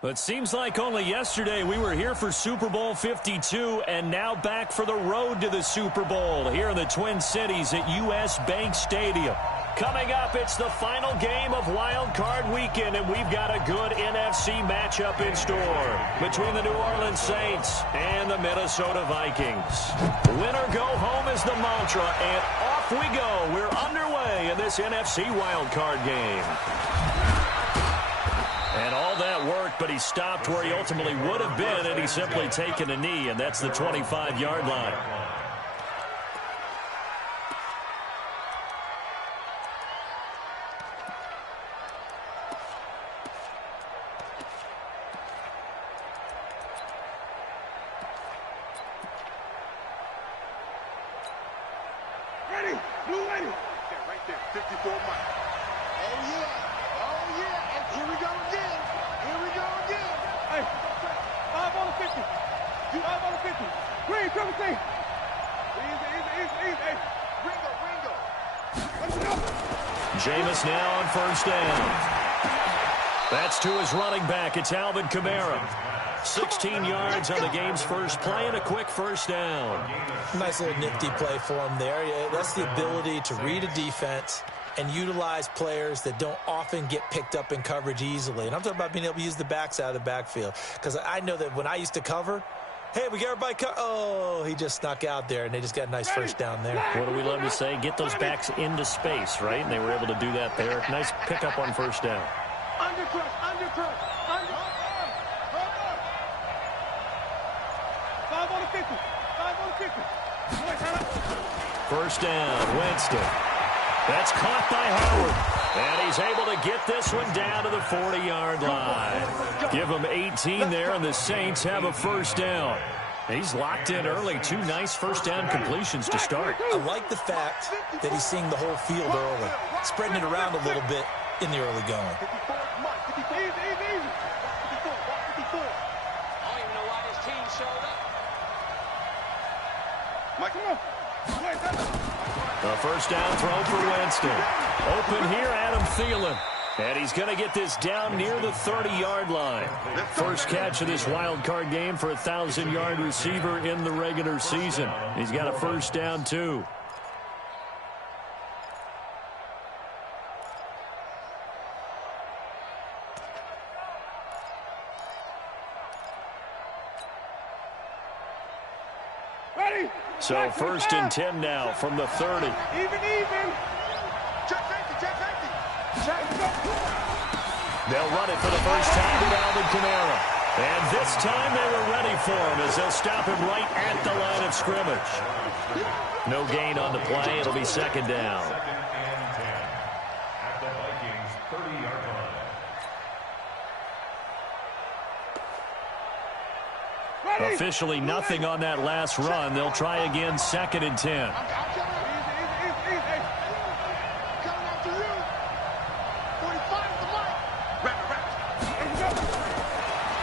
It seems like only yesterday we were here for Super Bowl 52 and now back for the road to the Super Bowl here in the Twin Cities at US Bank Stadium. Coming up, it's the final game of Wild Card Weekend, and we've got a good NFC matchup in store between the New Orleans Saints and the Minnesota Vikings. Win or go home is the mantra, and off we go. We're underway in this NFC Wild Card game. And all that worked, but he stopped where he ultimately would have been, and he's simply taken a knee, and that's the 25-yard line. Ready, blue ready. Right there, 54 Mike. Oh, yeah. Oh, yeah. And here we go again. Here we go again. Hey, 5 on the 50. 5 on the 50. Green, triple T. Easy. Hey, Ringo. Let's go. Jameis now on first down. That's to his running back. It's Alvin Kamara. 16 yards on the game's first play and a quick first down. Nice little nifty play for him there. That's the ability to read a defense and utilize players that don't often get picked up in coverage easily. And I'm talking about being able to use the backs out of the backfield. Because I know that when I used to cover, hey, we got everybody oh, he just snuck out there, and they just got a nice first down there. What do we love to say? Get those backs into space, right? And they were able to do that there. Nice pickup on first down. Under crush. First down, Winston. That's caught by Howard. And he's able to get this one down to the 40-yard line. Give him 18 there, and the Saints have a first down. He's locked in early. 2 nice first down completions to start. I like the fact that he's seeing the whole field early, spreading it around a little bit in the early going. Mike, come on. A first down throw for Winston. Open here, Adam Thielen. And he's going to get this down near the 30-yard line. First catch of this wild card game for a 1,000-yard receiver in the regular season. He's got a first down, too. So first and 10 now from the 30. Even. Check safety. They'll run it for the first time with Alvin Kamara. And this time they were ready for him as they'll stop him right at the line of scrimmage. No gain on the play. It'll be second down. At the Vikings 30-yard line. Officially nothing on that last run. They'll try again, second and 10.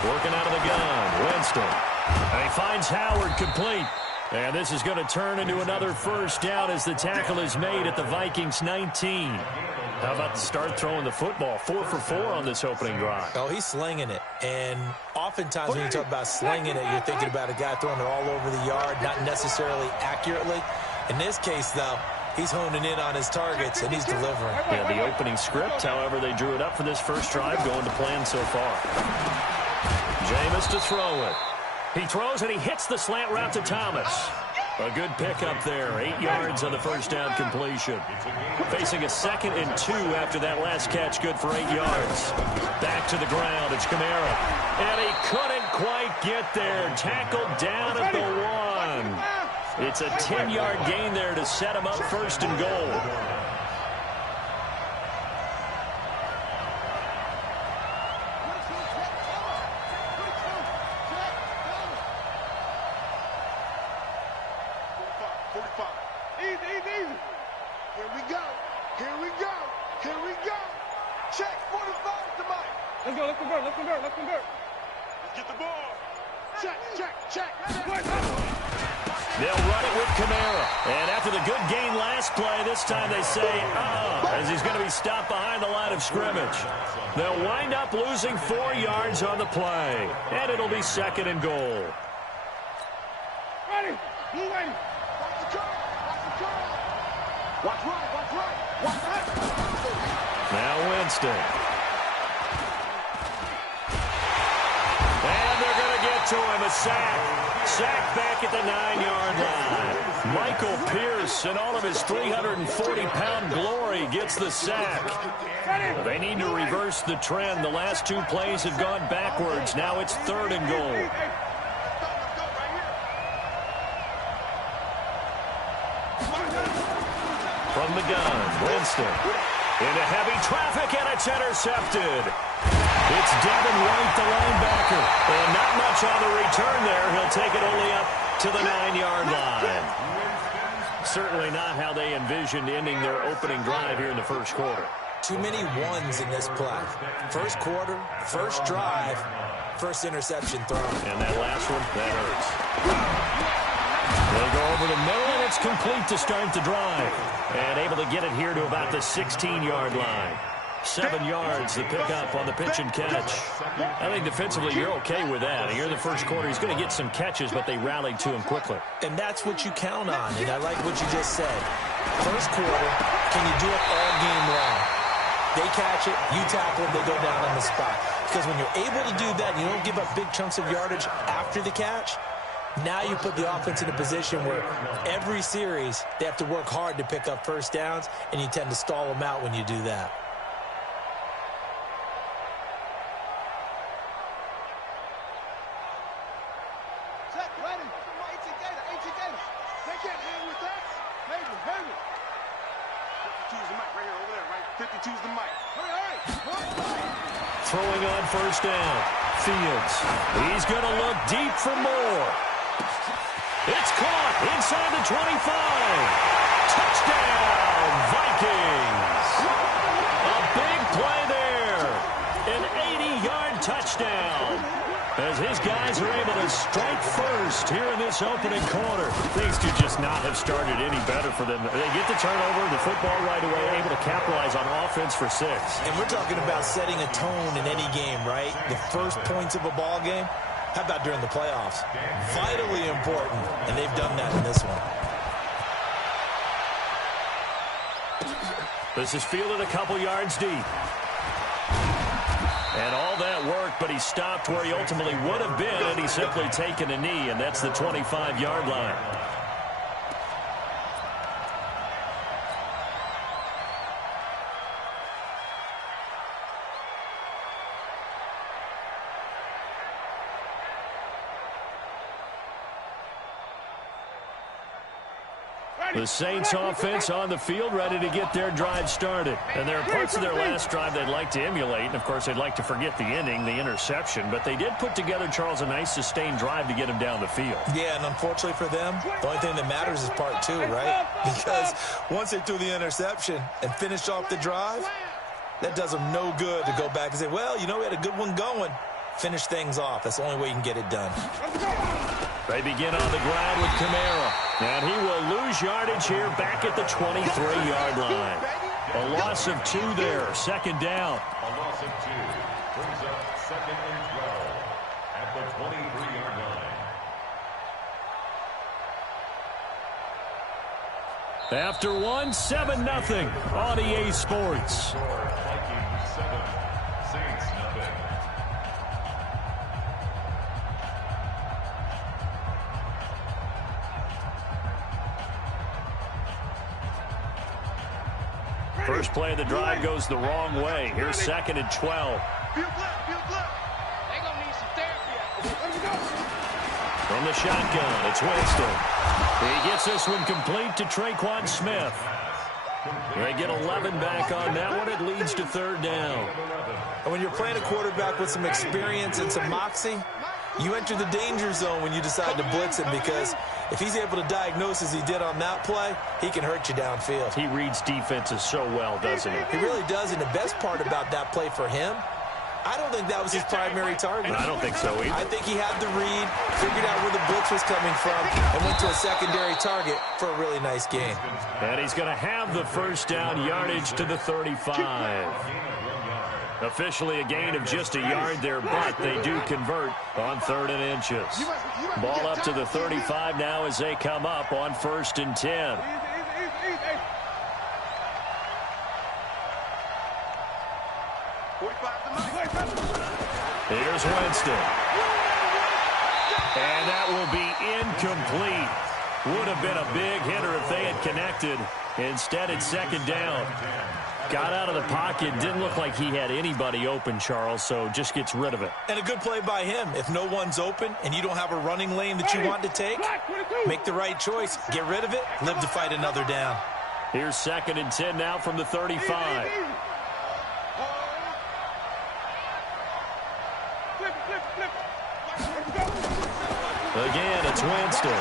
Working out of the gun, Winston. And he finds Howard complete. And this is going to turn into another first down as the tackle is made at the Vikings 19. How about the start throwing the football? 4 for 4 on this opening drive. Oh, he's slinging it. And oftentimes when you talk about slinging it, you're thinking about a guy throwing it all over the yard, not necessarily accurately. In this case, though, he's honing in on his targets, and he's delivering. Yeah, the opening script, however, they drew it up for this first drive, going to plan so far. Jameis to throw it. He throws, and he hits the slant route to Thomas. A good pickup there. 8 yards on the first down completion. Facing a 2nd and 2 after that last catch. Good for 8 yards. Back to the ground. It's Kamara. And he couldn't quite get there. Tackled down at the 1. It's a 10-yard gain there to set him up first and goal. Easy. Here we go. Check 45 to Mike. Let's convert. Let's get the ball. Check. They'll run it with Kamara. And after the good gain last play, this time they say, as he's going to be stopped behind the line of scrimmage. They'll wind up losing 4 yards on the play. And it'll be 2nd and goal. Ready. Blue ready. Watch the curve. Watch the curve. Watch right. Watch right. Watch right. Now Winston. And they're going to get to him. A sack. Sack back at the 9-yard line. Michael Pierce, in all of his 340-pound glory, gets the sack. They need to reverse the trend. The last 2 plays have gone backwards. Now it's 3rd and goal. From the gun, Winston. Into heavy traffic, and it's intercepted. It's Devin White, the linebacker. And not much on the return there. He'll take it only up to the 9-yard line. Certainly not how they envisioned ending their opening drive here in the first quarter. Too many ones in this play. First quarter, first drive, first interception thrown. And that last one, that hurts. They go over the middle, and it's complete to start the drive. And able to get it here to about the 16-yard line. 7 yards to pick up on the pitch and catch. I think defensively you're okay with that. Here in the first quarter, he's going to get some catches, but they rallied to him quickly. And that's what you count on, and I like what you just said. First quarter, can you do it all game long? They catch it, you tackle it, they go down on the spot. Because when you're able to do that, you don't give up big chunks of yardage after the catch, now you put the offense in a position where every series they have to work hard to pick up first downs, and you tend to stall them out when you do that. Throwing on first down. Fields. He's going to look deep for more. It's caught inside the 25. Touchdown, Vikings. A big play there. An 80-yard touchdown. As his guys are able to strike first here in this opening quarter. Things could just not have started any better for them. They get the turnover, the football right away, able to capitalize on offense for 6. And we're talking about setting a tone in any game, right? The first points of a ball game. How about during the playoffs? Vitally important, and they've done that in this one. This is fielded a couple yards deep. And all that work, but he stopped where he ultimately would have been, and he's simply taken a knee, and that's the 25-yard line. The Saints offense on the field, ready to get their drive started. And there are parts of their last drive they'd like to emulate. And, of course, they'd like to forget the ending, the interception. But they did put together, Charles, a nice sustained drive to get him down the field. Yeah, and unfortunately for them, the only thing that matters is part 2, right? Because once they threw the interception and finished off the drive, that does them no good to go back and say, well, you know, we had a good one going. Finish things off. That's the only way you can get it done. They begin on the ground with Kamara. And he will lose yardage here back at the 23-yard line. A loss of 2 there. Second down. A loss of 2 brings up 2nd and 12 at the 23-yard line. After 1, 7-0 on EA Sports. Vikings 7, Saints nothing. First play of the drive goes the wrong way. Here's 2nd and 12. They're going to need some therapy. From the shotgun, it's Winston. He gets this one complete to Traquan Smith. They get 11 back on that one. It leads to 3rd down. And when you're playing a quarterback with some experience and some moxie, you enter the danger zone when you decide to blitz him, because if he's able to diagnose as he did on that play, he can hurt you downfield. He reads defenses so well, doesn't he? He really does, and the best part about that play for him, I don't think that was his primary target. I don't think so either. I think he had the read, figured out where the blitz was coming from, and went to a secondary target for a really nice gain. And he's going to have the first down, yardage to the 35. Officially a gain of just a yard there, but they do convert on 3rd and inches. Ball up to the 35 now as they come up on 1st and 10. Here's Winston. And that will be incomplete. Would have been a big hitter if they had connected. Instead, it's 2nd down. Got out of the pocket. Didn't look like he had anybody open, Charles, so just gets rid of it. And a good play by him. If no one's open and you don't have a running lane that you want to take, make the right choice. Get rid of it. Live to fight another down. Here's 2nd and 10 now from the 35. Again, it's Winston.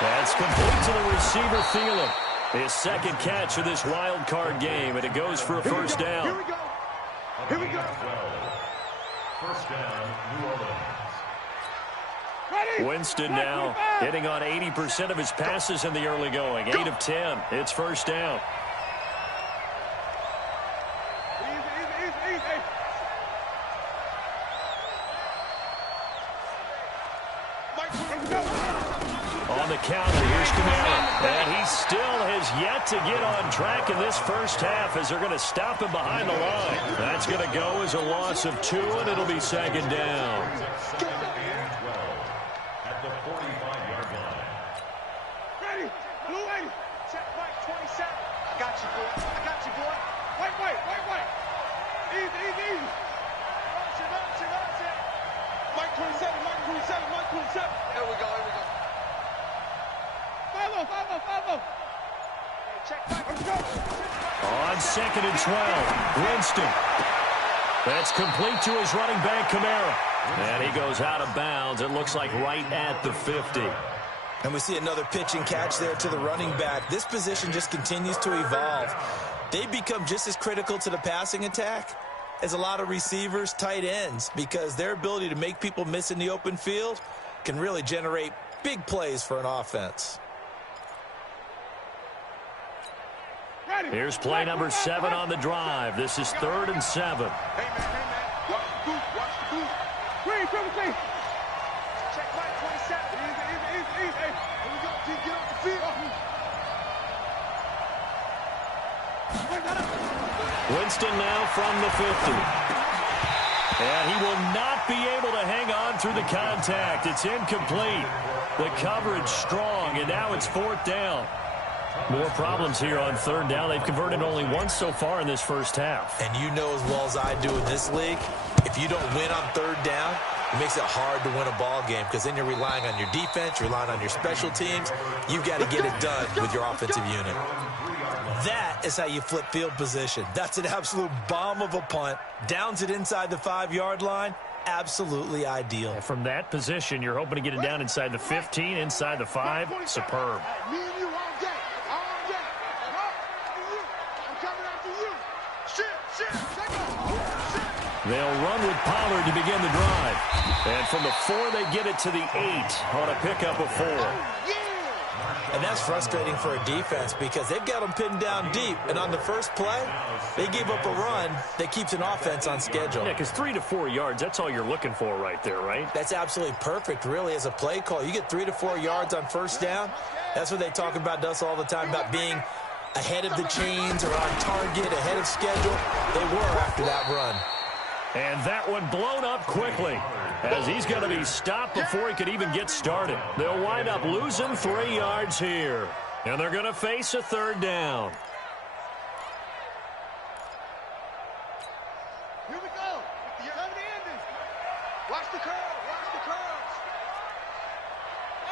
That's complete to the receiver, Thielen. His 2nd catch of this wild card game, and it goes for a first down. Here we go. Here we go. First down, New Orleans. Winston now hitting on 80% of his passes in the early going. 8 of 10. It's first down. Easy. On the counter, here's Kamara. And he still has yet to get on track in this first half as they're going to stop him behind the line. That's going to go as a loss of 2, and it'll be 2nd down. At the 45-yard line. Ready. Blue 80. Check Mike 27. I got you, boy. White. Easy. Mike 27. Here we go. Follow. Check Mike. Let's go. On 2nd and 12, Winston. That's complete to his running back, Kamara. And he goes out of bounds. It looks like right at the 50. And we see another pitch and catch there to the running back. This position just continues to evolve. They become just as critical to the passing attack as a lot of receivers, tight ends, because their ability to make people miss in the open field can really generate big plays for an offense. Here's play number 7 on the drive. This is 3rd and 7. Hey, man. Watch the boot. Green, triple T. Check Mike 27. Easy. Here we go. Get off the field. Winston now from the 50. And he will not be able to hang on through the contact. It's incomplete. The coverage strong, and now it's 4th down. More problems here on 3rd down. They've converted only once so far in this first half. And you know as well as I do in this league, if you don't win on 3rd down, it makes it hard to win a ball game because then you're relying on your defense, you're relying on your special teams. You've got to get it done with your offensive unit. That is how you flip field position. That's an absolute bomb of a punt. Downs it inside the 5-yard line. Absolutely ideal. From that position, you're hoping to get it down inside the 15, inside the 5. Superb. Me and you all day. I'm coming after you. Shit. They'll run with Pollard to begin the drive. And from the 4, they get it to the 8 on a pickup of 4. And that's frustrating for a defense because they've got them pinned down deep. And on the first play, they gave up a run that keeps an offense on schedule. Yeah, because 3 to 4 yards, that's all you're looking for right there, right? That's absolutely perfect, really, as a play call. You get 3 to 4 yards on first down. That's what they talk about us all the time, about being ahead of the chains or on target, ahead of schedule. They were after that run. And that one blown up quickly as he's going to be stopped before he could even get started. They'll wind up losing 3 yards here. And they're going to face a 3rd down. Here we go. Come to the ending. Watch the curls.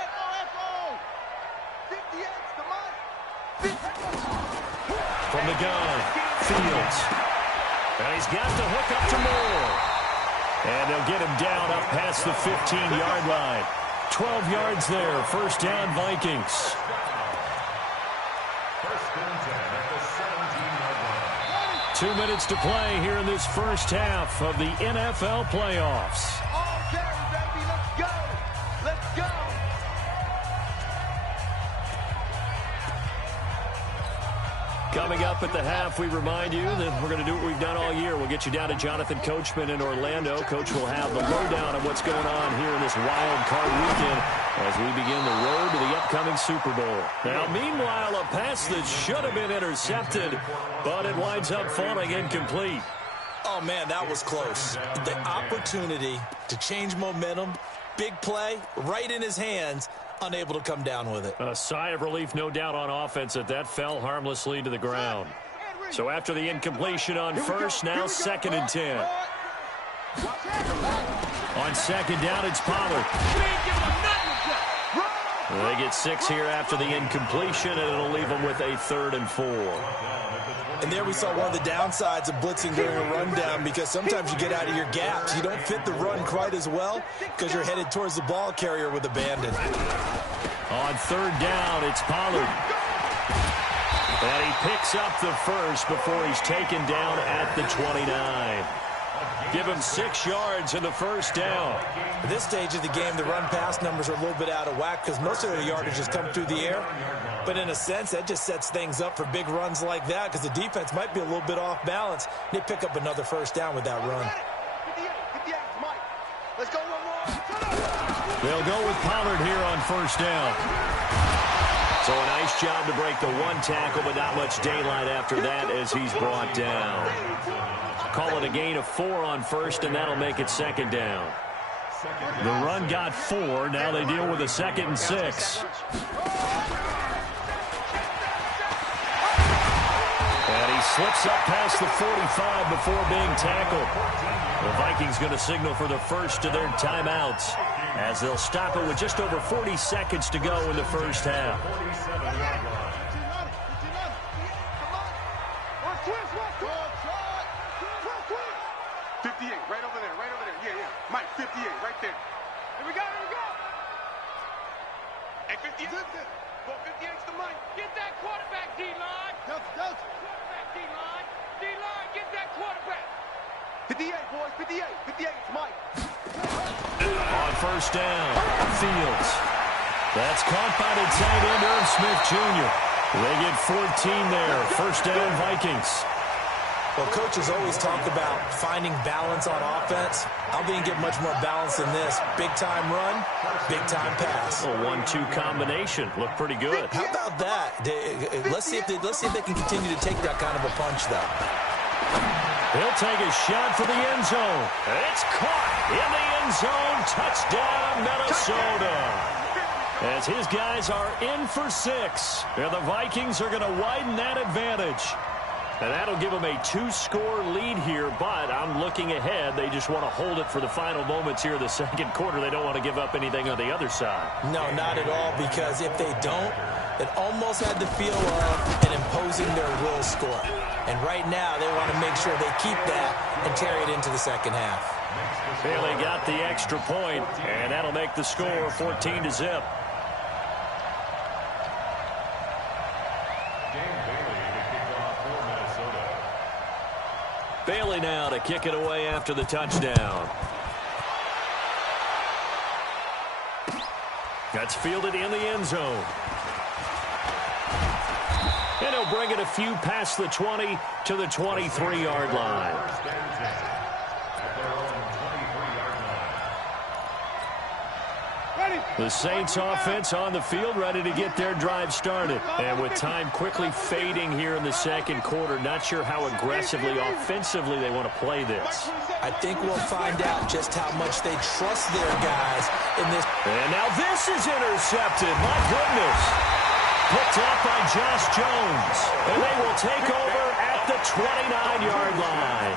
Echo. 50X, come on. From the gun, Fields. And he's got to hook up to Moore. And they'll get him down up past the 15-yard line. 12 yards there. First down, Vikings. First and 10 at the 17-yard line. 2 minutes to play here in this first half of the NFL playoffs. All carry, baby. Let's go. Let's go. Coming up at the half, we remind you that we're going to do what we've done all year. We'll get you down to Jonathan Coachman in Orlando. Coach will have the lowdown of what's going on here in this wild card weekend as we begin the road to the upcoming Super Bowl. Now, meanwhile, a pass that should have been intercepted, but it winds up falling incomplete. Oh, man, that was close. The opportunity to change momentum, big play, right in his hands, unable to come down with it. A sigh of relief, no doubt, on offense that fell harmlessly to the ground. So after the incompletion on first, now 2nd and 10. On 2nd down, it's Pollard. They get 6 here after the incompletion, and it'll leave them with a 3rd and 4. And there we saw one of the downsides of blitzing during a rundown, because sometimes you get out of your gaps. You don't fit the run quite as well because you're headed towards the ball carrier with abandon. On 3rd down, it's Pollard. And he picks up the first before he's taken down at the 29. Give him 6 yards in the first down. At this stage of the game, the run-pass numbers are a little bit out of whack because most of their yardage has come through the air. But in a sense, that just sets things up for big runs like that because the defense might be a little bit off balance. They pick up another first down with that run. 58, Mike. Let's go one more. They'll go with Pollard here on first down. So a nice job to break the 1 tackle, but not much daylight after that as he's brought down. Call it a gain of 4 on first, and that'll make it 2nd down. The run got 4. Now they deal with a 2nd and 6. And he slips up past the 45 before being tackled. The Vikings going to signal for the first of their timeouts as they'll stop it with just over 40 seconds to go in the first half. 58, right over there, right over there. Yeah, yeah. Mike, 58, right there. Here we go, here we go. Hey, 58. Well, 58's the Mike. Get that quarterback, D-line. Yes. Quarterback, D-line. D-line, get that quarterback. 58, boys, 58. 58's Mike. On first down, Fields. That's caught by the tight end, Irv Smith Jr. They get 14 there. First down, Vikings. Well, coaches always talk about finding balance on offense. I don't think you get much more balance than this. Big-time run, big-time pass. A 1-2 combination. Looked pretty good. How about that? Let's see if they can continue to take that kind of a punch, though. He'll take a shot for the end zone. It's caught in the end zone. Touchdown, Minnesota. As his guys are in for 6. And the Vikings are going to widen that advantage. And that'll give them a 2-score lead here, but I'm looking ahead. They just want to hold it for the final moments here in the second quarter. They don't want to give up anything on the other side. No, not at all, because if they don't, it almost had the feel of an imposing their will score. And right now, they want to make sure they keep that and carry it into the second half. Bailey got the extra point, and that'll make the score 14-0. Bailey now to kick it away after the touchdown. That's fielded in the end zone. And he'll bring it a few past the 20 to the 23-yard line. The Saints offense on the field, ready to get their drive started. And with time quickly fading here in the second quarter, not sure how aggressively, offensively they want to play this. I think we'll find out just how much they trust their guys in this. And now this is intercepted. My goodness. Picked up by Josh Jones. And they will take over at the 29-yard line.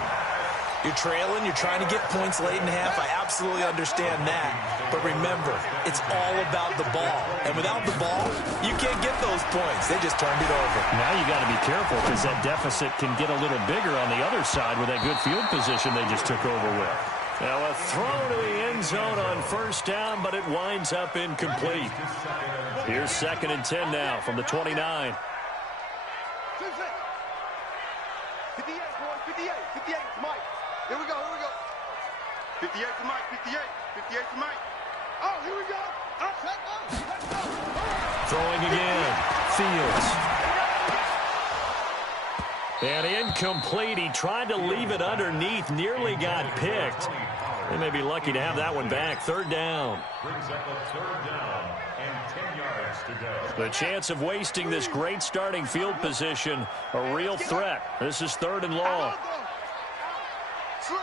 You're trailing, you're trying to get points late in the half. I absolutely understand that. But remember, it's all about the ball. And without the ball, you can't get those points. They just turned it over. Now you got to be careful because that deficit can get a little bigger on the other side with that good field position they just took over with. Now a throw to the end zone on first down, but it winds up incomplete. Here's 2nd and 10 now from the 29. 58 to Mike. Here we go. 58 to Mike. 58 to Mike. Oh, here we go. Let's go. Throwing again. Fields. And incomplete. He tried to leave it underneath. Nearly got picked. They may be lucky to have that one back. Third down. Brings up a third down and 10 yards to go. The chance of wasting this great starting field position, a real threat. This is third and long. Slam.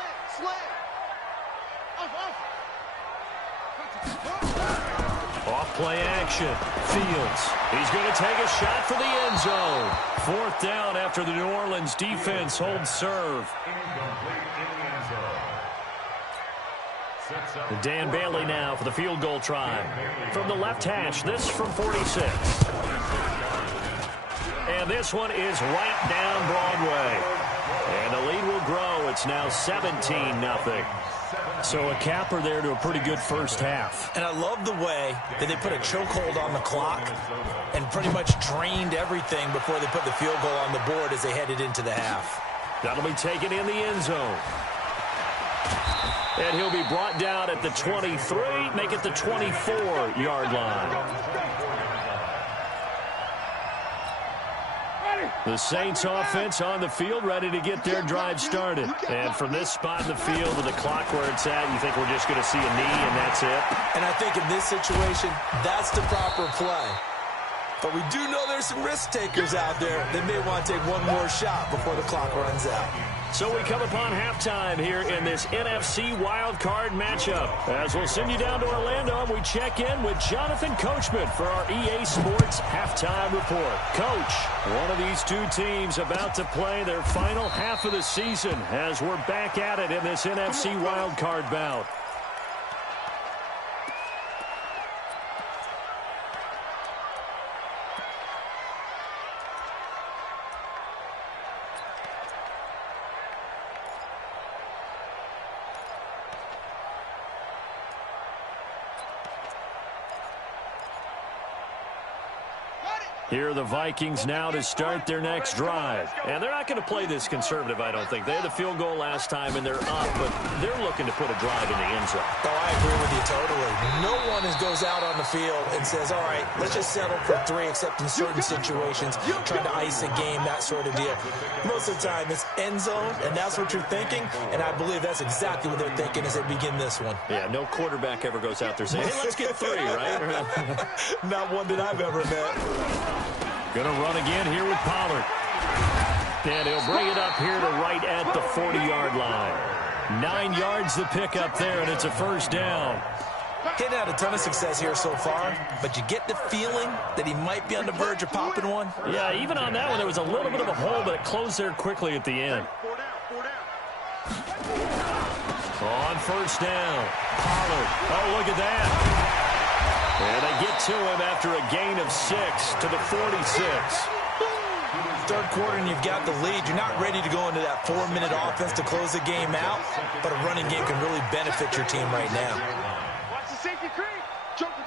Off play action. Fields. He's going to take a shot for the end zone. Fourth down after the New Orleans defense holds serve. Incomplete in the end zone. Sets up Dan Bailey now for the field goal try. From the left hash, this from 46. And this one is right down Broadway. And the lead will grow. It's now 17-0. So a capper there to a pretty good first half. And I love the way that they put a chokehold on the clock and pretty much drained everything before they put the field goal on the board as they headed into the half. That'll be taken in the end zone. And he'll be brought down at the 23, make it the 24-yard line. The Saints offense on the field, ready to get their drive started. And from this spot in the field with the clock where it's at, you think we're just going to see a knee and that's it? And I think in this situation, that's the proper play. But we do know there's some risk takers out there that may want to take one more shot before the clock runs out. So we come upon halftime here in this NFC wildcard matchup. As we'll send you down to Orlando, we check in with Jonathan Coachman for our EA Sports Halftime Report. Coach, one of these two teams about to play their final half of the season as we're back at it in this NFC wildcard bout. Here are the Vikings now to start their next drive. And they're not going to play this conservative, I don't think. They had the field goal last time, and they're up, but they're looking to put a drive in the end zone. Oh, I agree with you totally. No one goes out on the field and says, all right, let's just settle for 3, except in certain situations, trying to ice a game, that sort of deal. Most of the time, it's end zone, and that's what you're thinking, and I believe that's exactly what they're thinking as they begin this one. Yeah, no quarterback ever goes out there saying, hey, let's get 3, right? Not one that I've ever met. Going to run again here with Pollard. And he'll bring it up here to right at the 40-yard line. 9 yards to pick up there, and it's a first down. He's had a ton of success here so far, but you get the feeling that he might be on the verge of popping one. Yeah, even on that one, there was a little bit of a hole, but it closed there quickly at the end. On first down, Pollard. Oh, look at that. And they get to him after a gain of 6 to the 46. Third quarter and you've got the lead. You're not ready to go into that 4-minute offense to close the game out, but a running game can really benefit your team right now. Watch the safety creep. Joker.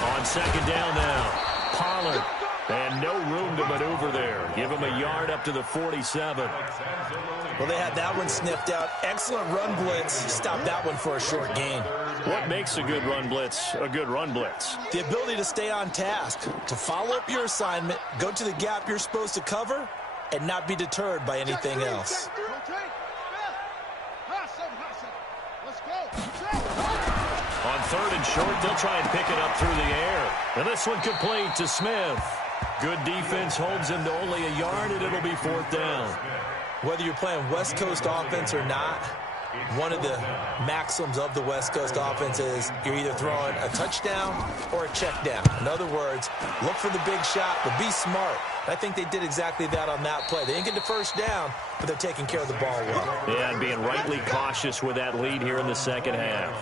On second down now, Pollard. And no room to maneuver there. Give him a yard up to the 47. Well, they had that one sniffed out. Excellent run blitz. Stopped that one for a short gain. What makes a good run blitz a good run blitz? The ability to stay on task, to follow up your assignment, go to the gap you're supposed to cover, and not be deterred by anything else. On third and short, they'll try and pick it up through the air. And this one complete to Smith. Good defense holds him to only a yard, and it'll be fourth down. Whether you're playing West Coast offense or not, one of the maxims of the West Coast offense is you're either throwing a touchdown or a check down. In other words, look for the big shot, but be smart. I think they did exactly that on that play. They didn't get the first down, but they're taking care of the ball well. Yeah, and being rightly cautious with that lead here in the second half.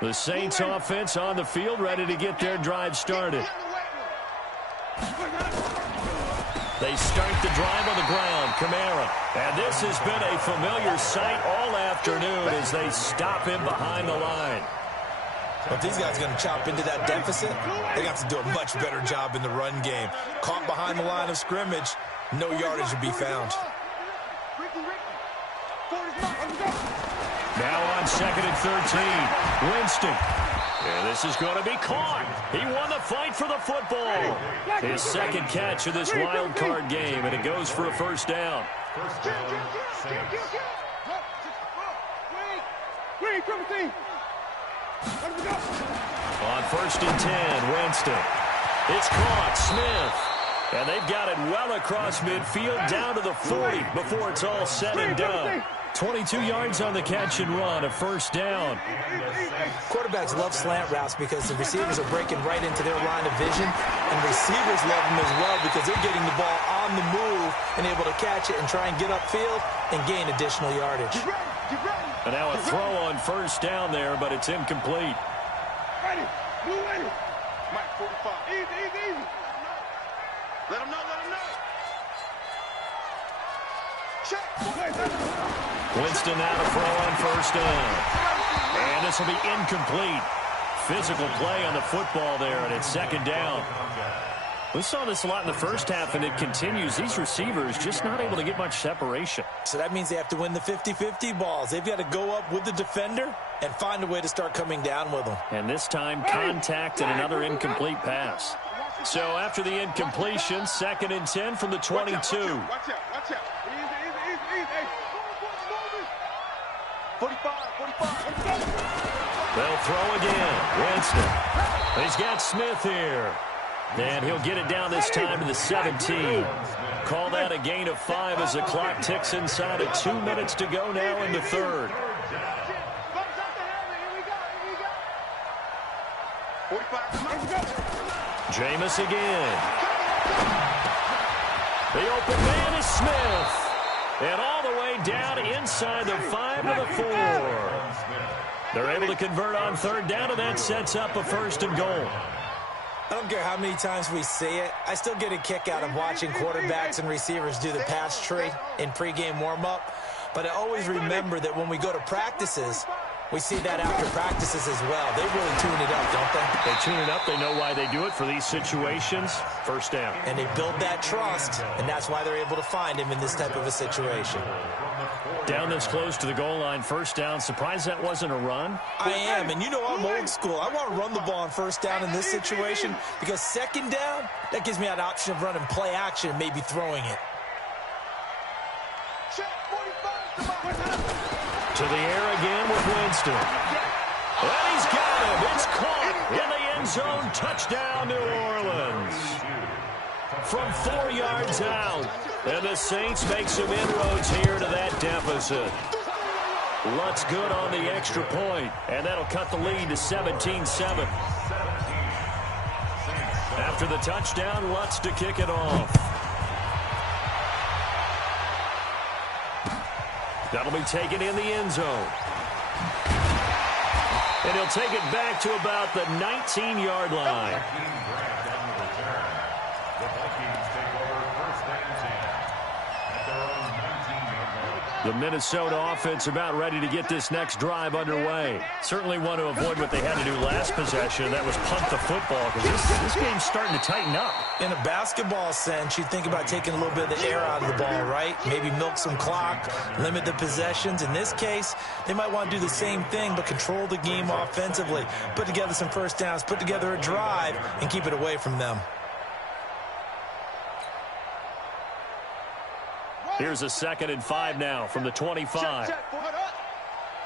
The Saints offense on the field, ready to get their drive started. They start the drive on the ground, Kamara. And this has been a familiar sight all afternoon as they stop him behind the line. But if these guys are going to chop into that deficit, they got to do a much better job in the run game. Caught behind the line of scrimmage, no yardage to be found. Now on 2nd and 13, Winston. And this is going to be caught. He won the fight for the football. His second catch of this wild card game, and it goes for a first down. First down, Saints. On 1st and 10, Winston. It's caught, Smith. And they've got it well across midfield down to the 40 before it's all said and done. 22 yards on the catch and run, a first down. Quarterbacks love slant routes because the receivers are breaking right into their line of vision, and receivers love them as well because they're getting the ball on the move and able to catch it and try and get upfield and gain additional yardage. And now a throw on first down there, but it's incomplete. Ready. Blue ready. Mike, 45. Easy. Let him know. Winston now to throw on first down. And this will be incomplete. Physical play on the football there, and it's second down. We saw this a lot in the first half, and it continues. These receivers just not able to get much separation. So that means they have to win the 50-50 balls. They've got to go up with the defender and find a way to start coming down with them. And this time, contact and another incomplete pass. So after the incompletion, 2nd and 10 from the 22. Watch out. Easy. Hey. 45. They'll throw again. Winston. He's got Smith here. And he'll get it down this time to the 17. Call that a gain of 5 as the clock ticks inside of 2 minutes to go now in the third. 45. Jameis again. The open man is Smith. And all the way down inside the 5 to the 4. They're able to convert on third down, and that sets up a 1st and goal. I don't care how many times we say it, I still get a kick out of watching quarterbacks and receivers do the pass tree in pregame warm-up. But I always remember that when we go to practices, we see that after practices as well. They really tune it up, don't they? They tune it up. They know why they do it for these situations. First down. And they build that trust, and that's why they're able to find him in this type of a situation. Down this close to the goal line, first down. Surprised that wasn't a run? I am, and you know I'm old school. I want to run the ball on first down in this situation because second down, that gives me an option of running play action and maybe throwing it. To the air again with Winston. And he's got him. It's caught in the end zone. Touchdown, New Orleans. From 4 yards out. And the Saints make some inroads here to that deficit. Lutz good on the extra point. And that'll cut the lead to 17-7. After the touchdown, Lutz to kick it off. That'll be taken in the end zone. And he'll take it back to about the 19-yard line. The Vikings take over 1st and 10 at their own 19-yard line. The Minnesota offense about ready to get this next drive underway. Certainly want to avoid what they had to do last possession. That was punt the football because this game's starting to tighten up. In a basketball sense, you think about taking a little bit of the air out of the ball, right? Maybe milk some clock, limit the possessions. In this case, they might want to do the same thing, but control the game offensively. Put together some first downs, put together a drive, and keep it away from them. Here's a 2nd and 5 now from the 25.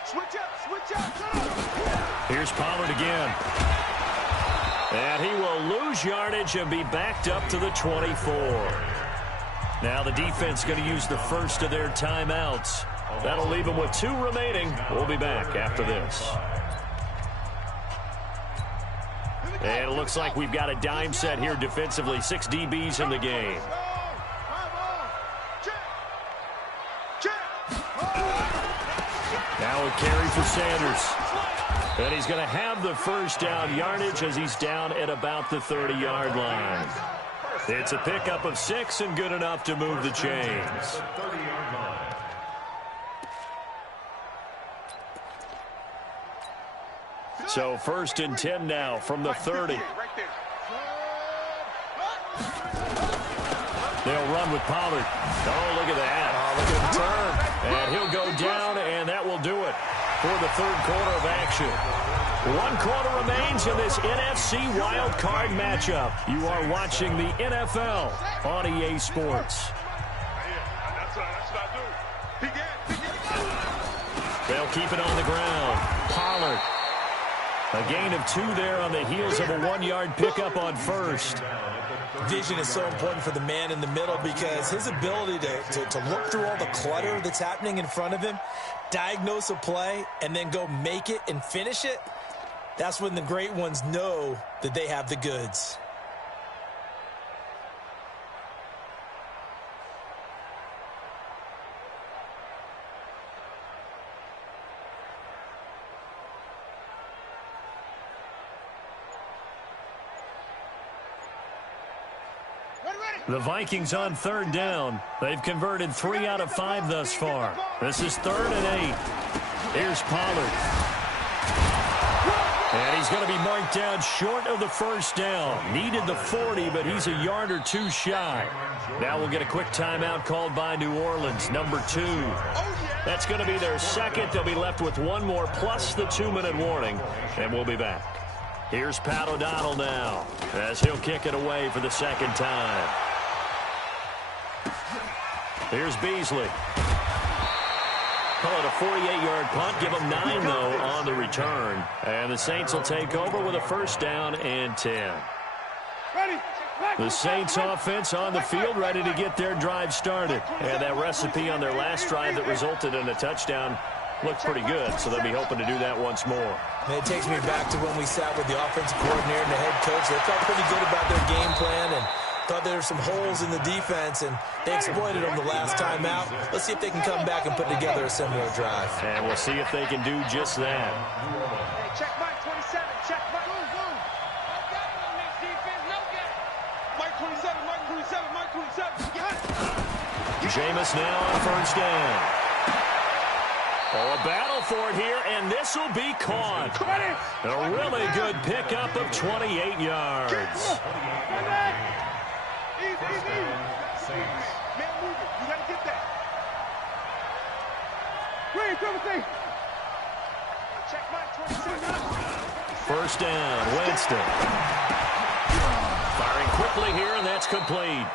Switch up. Here's Pollard again. And he will lose yardage and be backed up to the 24. Now the defense going to use the first of their timeouts. That'll leave them with 2 remaining. We'll be back after this. And it looks like we've got a dime set here defensively. 6 DBs in the game. Now a carry for Sanders. And he's going to have the first down yardage as he's down at about the 30-yard line. It's a pickup of 6 and good enough to move the chains. So 1st and 10 now from the 30. They'll run with Pollard. Oh, look at that. Oh, look at him turn. And he'll go down, and that will do it for the 3rd quarter of action. 1 quarter remains in this NFC Wild Card matchup. You are watching the NFL on EA Sports. They'll keep it on the ground. Pollard. A gain of 2 there on the heels of a 1-yard pickup on 1st. Vision is so important for the man in the middle because his ability to look through all the clutter that's happening in front of him, diagnose a play, and then go make it and finish it, that's when the great ones know that they have the goods. The Vikings on 3rd down. They've converted 3 out of 5 thus far. This is 3rd and 8. Here's Pollard. And he's going to be marked down short of the 1st down. Needed the 40, but he's a yard or 2 shy. Now we'll get a quick timeout called by New Orleans, number 2. That's going to be their 2nd. They'll be left with 1 more plus the 2-minute warning, and we'll be back. Here's Pat O'Donnell now as he'll kick it away for the 2nd time. Here's Beasley. Call it a 48-yard punt. Give them 9, though, on the return. And the Saints will take over with a 1st down and 10. The Saints offense on the field ready to get their drive started. And that recipe on their last drive that resulted in a touchdown looked pretty good, so they'll be hoping to do that once more. And it takes me back to when we sat with the offensive coordinator and the head coach. They felt pretty good about their game plan and thought there were some holes in the defense, and they exploited them the last time out. Let's see if they can come back and put together a similar drive. And we'll see if they can do just that. Hey, check Mike 27. Check Mike. Mike 27. Mike 27. Mike 27. Jameis now on 1st down. Oh, a battle for it here, and this will be caught. A really good pickup of 28 yards. Man, move it. You got to get that. Check Mike 27. 1st down, Winston. Firing quickly here, and that's complete.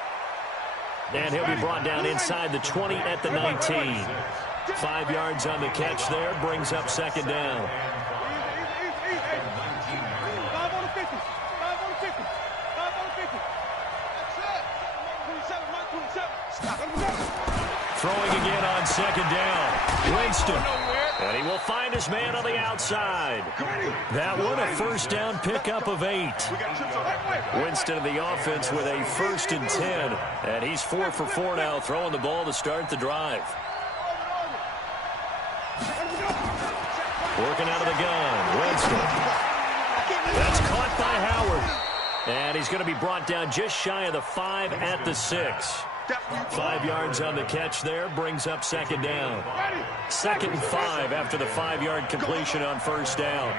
And he'll be brought down inside the 20 at the 19. 5 yards on the catch there, brings up 2nd down. 5 on the 50. 5 on the 50. 5 on the 50. That's it. Mike 27. Stop. Throwing again on 2nd down. Winston. And he will find his man on the outside. That one, a 1st down pickup of 8. Winston in the offense with a 1st and 10. And he's 4 for 4 now, throwing the ball to start the drive. Working out of the gun, Winston. That's caught by Howard. And he's going to be brought down just shy of the 5 at the 6. 5 yards on the catch there, brings up 2nd down. 2nd and 5 after the 5-yard completion on 1st down.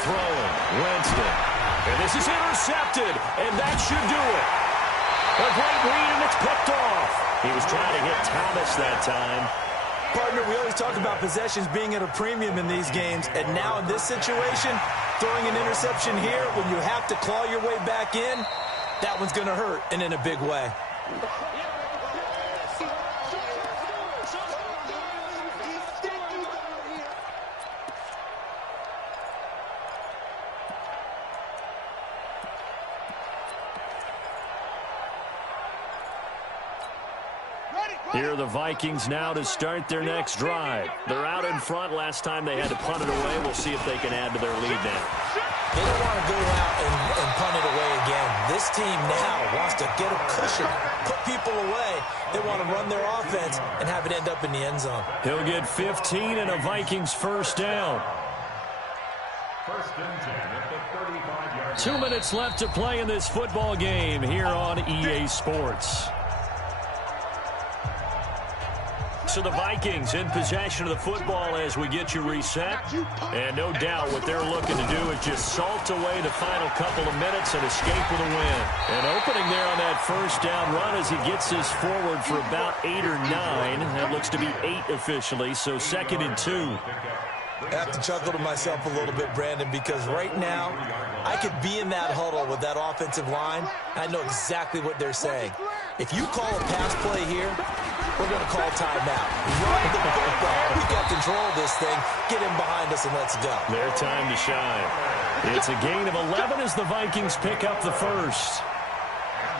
Throwing, Winston. And this is intercepted, and that should do it. A great read, and it's picked off. He was trying to hit Thomas that time. Partner, we always talk about possessions being at a premium in these games, and now in this situation, throwing an interception here when you have to claw your way back in, that one's going to hurt, and in a big way. Here are the Vikings now to start their next drive. They're out in front. Last time they had to punt it away. We'll see if they can add to their lead now. They don't want to go out and punt it away again. This team now wants to get a cushion, put people away. They want to run their offense and have it end up in the end zone. He'll get 15 and a Vikings 1st down. 1st and 10 at the 35-yard line. 2 minutes left to play in this football game here on EA Sports. So the Vikings in possession of the football as we get you reset. And no doubt what they're looking to do is just salt away the final couple of minutes and escape with a win. And opening there on that first down run as he gets this forward for about 8 or 9. That looks to be 8 officially, so 2nd and 2. I have to chuckle to myself a little bit, Brandon, because right now I could be in that huddle with that offensive line. I know exactly what they're saying. If you call a pass play here, we're going to call timeout. Run the football. We got control of this thing. Get him behind us and let's go. Their time to shine. It's a gain of 11 as the Vikings pick up the first.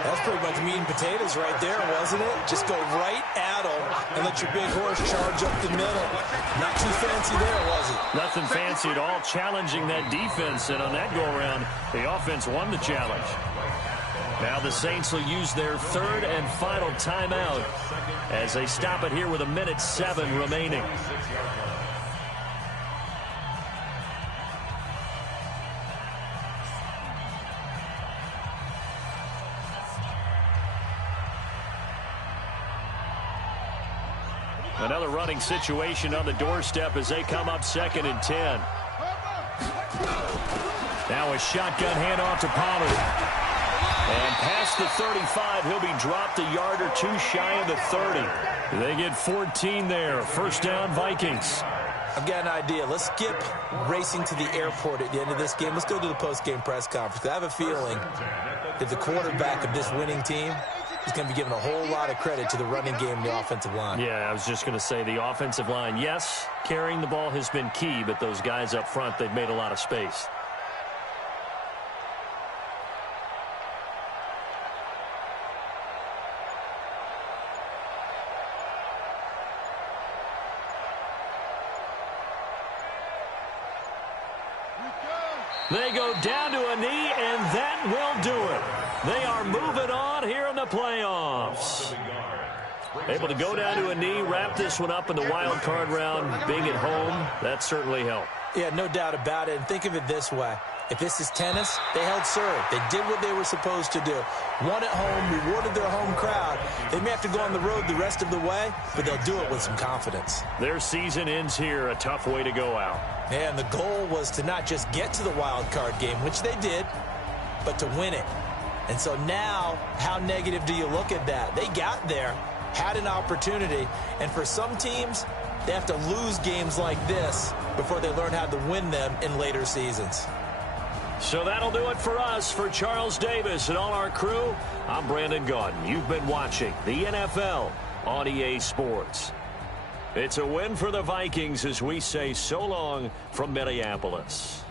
That's pretty much meat and potatoes right there, wasn't it? Just go right at them and let your big horse charge up the middle. Not too fancy there, was it? Nothing fancy at all, challenging that defense. And on that go-around, the offense won the challenge. Now the Saints will use their 3rd and final timeout as they stop it here with 1:07 remaining. Another running situation on the doorstep as they come up 2nd and 10. Now a shotgun handoff to Pollard. And past the 35, he'll be dropped a yard or 2 shy of the 30. They get 14 there. First down, Vikings. I've got an idea. Let's skip racing to the airport at the end of this game. Let's go to the post-game press conference. I have a feeling that the quarterback of this winning team is going to be giving a whole lot of credit to the running game and the offensive line. Yeah, I was just going to say the offensive line, yes, carrying the ball has been key, but those guys up front, they've made a lot of space. They go down to a knee, and that will do it. They are moving on here in the playoffs. Able to go down to a knee, wrap this one up in the wild card round. Being at home, that certainly helped. Yeah, no doubt about it. And think of it this way. If this is tennis, they held serve. They did what they were supposed to do. Won at home, rewarded their home crowd. They may have to go on the road the rest of the way, but they'll do it with some confidence. Their season ends here, a tough way to go out. And the goal was to not just get to the wild card game, which they did, but to win it. And so now, how negative do you look at that? They got there, had an opportunity, and for some teams, they have to lose games like this before they learn how to win them in later seasons. So that'll do it for us. For Charles Davis and all our crew, I'm Brandon Gaudin. You've been watching the NFL on EA Sports. It's a win for the Vikings as we say so long from Minneapolis.